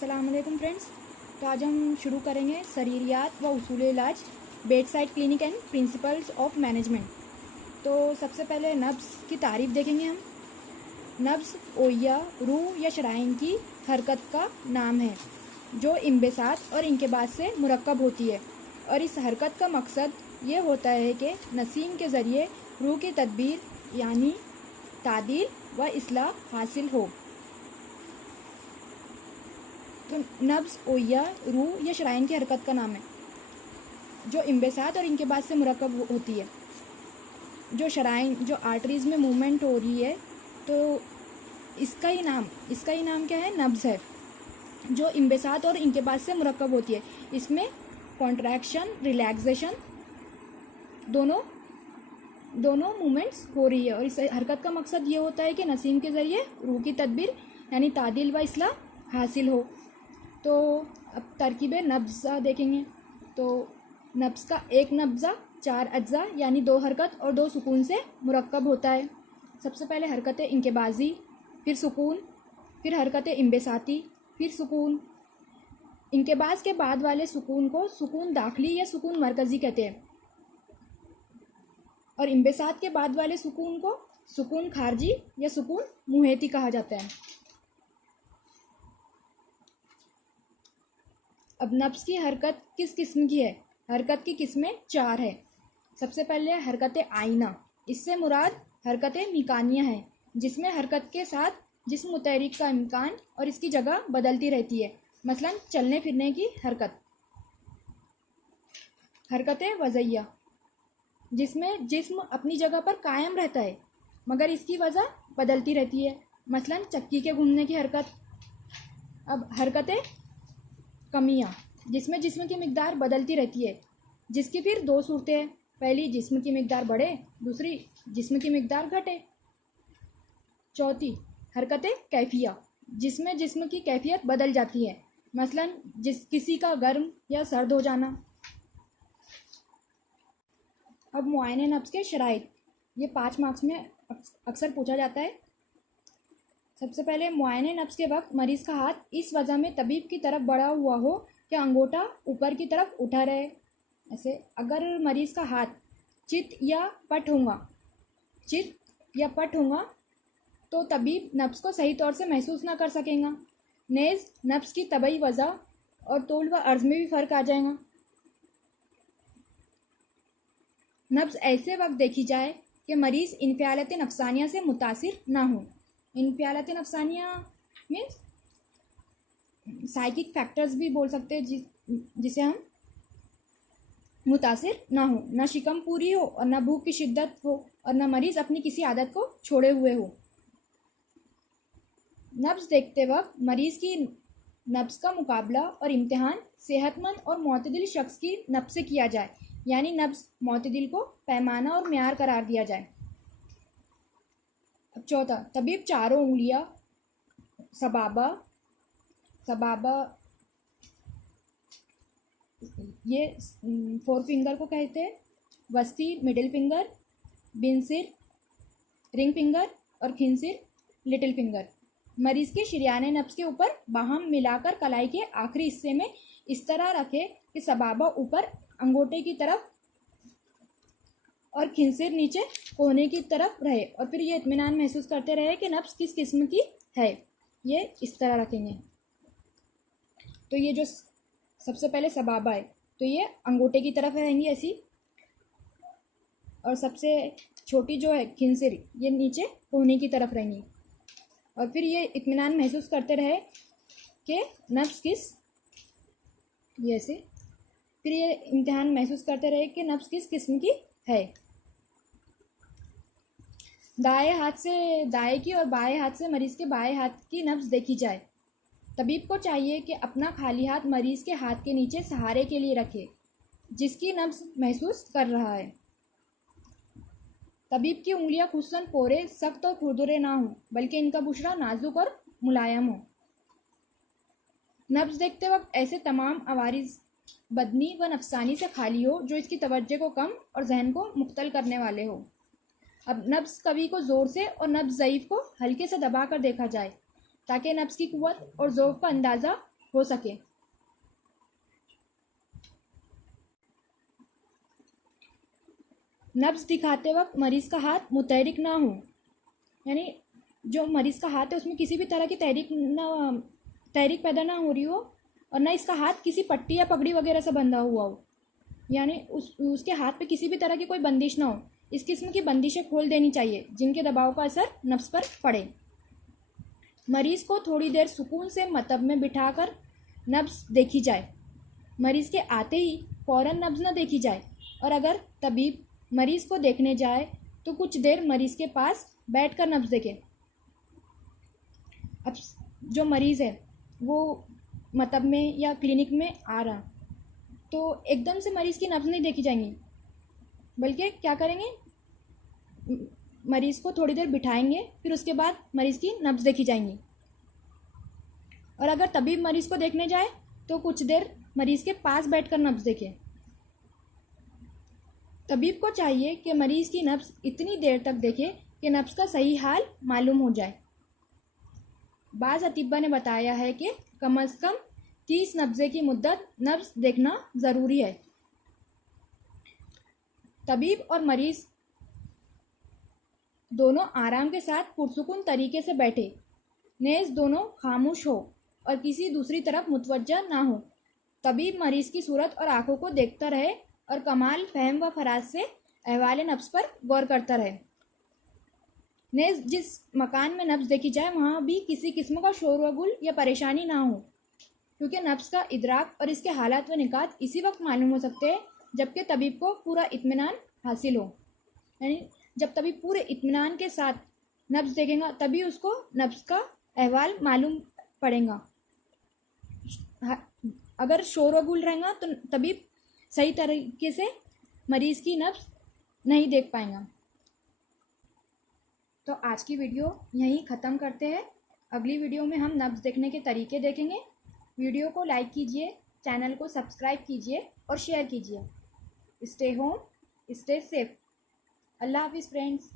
अस्सलाम वालेकुम फ्रेंड्स। तो आज हम शुरू करेंगे शरीरियात व उसूल इलाज, bed side clinic and principles of management. तो सबसे पहले नब्ज़ की तारीफ़ देखेंगे हम। नब्ज़ ओया, रूह या शराइन की हरकत का नाम है जो इंबसात और इंक़िबाज़ से मुरक्कब होती है, और इस हरकत का मकसद ये होता है कि नसीम के ज़रिए रूह की तदबीर यानी तादील व इस्लाह हासिल हो। तो नब्ज़ ओया, रूह या शराइन की हरकत का नाम है जो इंबसात और इंक़िबाज़ से मुरक्कब होती है। जो शराइन, जो आर्टरीज़ में मूवमेंट हो रही है, तो इसका ही नाम क्या है? नब्ज़ है, जो इंबसात और इंक़िबाज़ से मुरक्कब होती है। इसमें कॉन्ट्रैक्शन, रिलैक्सेशन दोनों मूवमेंट्स हो रही है, और इस हरकत का मकसद ये होता है कि नसीम के ज़रिए रूह की तदबीर यानी तादील व इस्लाह हासिल हो। तो अब तरकीब नब्ज़ा देखेंगे। तो नब्ज़ का एक नब्ज़ा 4 अज्जा यानी 2 हरकत और 2 सुकून से मुरक्कब होता है। सबसे पहले हरकत इंक़िबाज़ी, फिर सुकून, फिर हरकत इंबसाती, फिर सुकून। इंक़िबाज़ के बाद वाले सुकून को सुकून दाखिली या सुकून मरकज़ी कहते हैं, और इंबसात के बाद वाले सुकून को सुकून खारजी या सुकून मुहेती कहा जाता है। अब नब्ज़ की हरकत किस किस्म की है? हरकत की किस्में 4 है। सबसे पहले हरकत आइना, इससे मुराद हरकत मिकानिया है, जिसमें हरकत के साथ जिस्म मुतहरिक का इम्कान और इसकी जगह बदलती रहती है, मसलन चलने फिरने की हरकत। हरकत वज़ैया, जिसमें जिस्म अपनी जगह पर कायम रहता है मगर इसकी वजह बदलती रहती है, मसलन चक्की के घूमने की हरकत। अब हरकत कमियाँ, जिसमें जिस्म की मिकदार बदलती रहती है, जिसकी फिर 2 सूरतें हैं। पहली, जिस्म की मिकदार बढ़े, दूसरी, जिस्म की मिकदार घटे। चौथी, हरकत कैफिया, जिसमें जिस्म की कैफियत बदल जाती है, मसलन किसी का गर्म या सर्द हो जाना। अब मुआयने नब्ज़ के शराइत, ये 5 मार्क्स में अक्सर पूछा जाता है। सबसे पहले, मुआयने नब्ज़ के वक्त मरीज़ का हाथ इस वजह में तबीब की तरफ बढ़ा हुआ हो कि अंगूठा ऊपर की तरफ उठा रहे। ऐसे अगर मरीज़ का हाथ चित या पट होगा तो तबीब नब्ज़ को सही तौर से महसूस ना कर सकेगा। नेज़ नब्ज़ की तबई वजह और तूल व अर्ज़ में भी फ़र्क आ जाएगा। नब्ज़ ऐसे वक्त देखी जाए कि मरीज़ इन्फ़ियालत नफ़सानिया से मुतासिर ना हो। इन्फ़ियालत नफ़सानिया मीन्स साइकिक फैक्टर्स भी बोल सकते हैं, जिसे हम मुतासिर ना हो, ना शिकम पूरी हो और ना भूख की शिद्दत हो, और ना मरीज़ अपनी किसी आदत को छोड़े हुए हो। नब्ज़ देखते वक्त मरीज़ की नब्ज़ का मुकाबला और इम्तिहान सेहतमंद और मोतदिल शख्स की नब्ज़ से किया जाए, यानी नब्ज़ मोतदिल को पैमाना और म्यार करार दिया जाए। अब चौथा, तबीब चारों उंगलियां सबाबा ये 4 फिंगर को कहते हैं, वस्ती मिडिल फिंगर, बिनसिर रिंग फिंगर और खिंसिर लिटिल फिंगर, मरीज़ के शरियाने नब्ज़ के ऊपर बाहम मिलाकर कलाई के आखिरी हिस्से में इस तरह रखे कि सबाबा ऊपर अंगूठे की तरफ और खिंसिर नीचे कोहने की तरफ रहे, और फिर ये इत्मीनान महसूस करते रहे कि नब्ज़ किस किस्म की है। ये इस तरह रखेंगे। तो ये जो सबसे पहले सबाबा है, तो ये अंगूठे की तरफ रहेंगी ऐसी, और सबसे छोटी जो है खिंसिर, ये नीचे कोहने की तरफ रहेंगी, और फिर ये इत्मीनान महसूस करते रहे कि नब्ज़ किस, ये ऐसे, फिर ये इम्तिहान महसूस करते रहे कि नब्ज़ किस किस्म की है। दाएं हाथ से दाएं की और बाएं हाथ से मरीज़ के बाएं हाथ की नब्ज़ देखी जाए। तबीब को चाहिए कि अपना खाली हाथ मरीज़ के हाथ के नीचे सहारे के लिए रखे जिसकी नब्ज़ महसूस कर रहा है। तबीब की उंगलियां खुसूसन पोरे, सख्त और खुरदुरे ना हो, बल्कि इनका बुशरा नाजुक और मुलायम हो। नब्ज़ देखते वक्त ऐसे तमाम अवारिज़ बदनी व नफसानी से खाली हो जो इसकी तवज्जो को कम और जहन को मुख्तल करने वाले हो। अब नब्ज़ कवी को ज़ोर से और नब्ज़ ज़ईफ़ को हल्के से दबा कर देखा जाए ताकि नब्ज़ की कुव्वत और ज़ौफ़ का अंदाज़ा हो सके। नब्ज दिखाते वक्त मरीज़ का हाथ मुतहरिक ना हो, यानी जो मरीज़ का हाथ है उसमें किसी भी तरह की तहरीक पैदा ना हो रही हो, और ना इसका हाथ किसी पट्टी या पगड़ी वगैरह से बंधा हुआ हो, यानी उसके हाथ पे किसी भी तरह की कोई बंदिश ना हो। इस किस्म की बंदिशें खोल देनी चाहिए जिनके दबाव का असर नब्ज पर पड़े। मरीज़ को थोड़ी देर सुकून से मतब में बिठाकर नब्ज देखी जाए। मरीज़ के आते ही फ़ौरन नब्ज न देखी जाए, और अगर तबीब मरीज़ को देखने जाए तो कुछ देर मरीज़ के पास बैठकर नब्ज देखे। अब जो मरीज़ है वो मतब में या क्लिनिक में आ रहा, तो एकदम से मरीज़ की नब्ज नहीं देखी जाएंगी, बल्कि क्या करेंगे, मरीज़ को थोड़ी देर बिठाएंगे, फिर उसके बाद मरीज़ की नब्ज देखी जाएंगी। और अगर तबीब मरीज़ को देखने जाए तो कुछ देर मरीज़ के पास बैठकर नब्ज देखे। तबीब को चाहिए कि मरीज़ की नब्ज इतनी देर तक देखे कि नब्ज का सही हाल मालूम हो जाए। बाज़ अतिब्बा ने बताया है कि कम अज़ कम 30 नब्ज़े की मुद्दत नब्ज देखना ज़रूरी है। तबीब और मरीज़ दोनों आराम के साथ पुरसुकून तरीके से बैठे, नेज़ दोनों खामोश हो और किसी दूसरी तरफ मुतवज्जा ना हो। तबीब मरीज़ की सूरत और आंखों को देखता रहे और कमाल फहम व फराज से अहवाल नब्ज पर गौर करता रहे। नेज़ जिस मकान में नब्ज देखी जाए वहाँ भी किसी किस्म का शोर व गुल या परेशानी ना हो, क्योंकि नब्ज का इदराक और इसके हालात व निकात इसी वक्त मालूम हो सकते हैं जबकि तबीब को पूरा इत्मीनान हासिल हो। यानी जब तबीब पूरे इत्मीनान के साथ नब्ज देखेगा तभी उसको नब्ज का अहवाल मालूम पड़ेगा। अगर शोर व गुल रहेगा तो तबीब सही तरीके से मरीज़ की नब्ज नहीं देख पाएगा। तो आज की वीडियो यहीं ख़त्म करते हैं। अगली वीडियो में हम नब्ज देखने के तरीके देखेंगे। वीडियो को लाइक कीजिए, चैनल को सब्सक्राइब कीजिए और शेयर कीजिए। Stay home, stay safe. अल्लाह हाफिज़ फ्रेंड्स।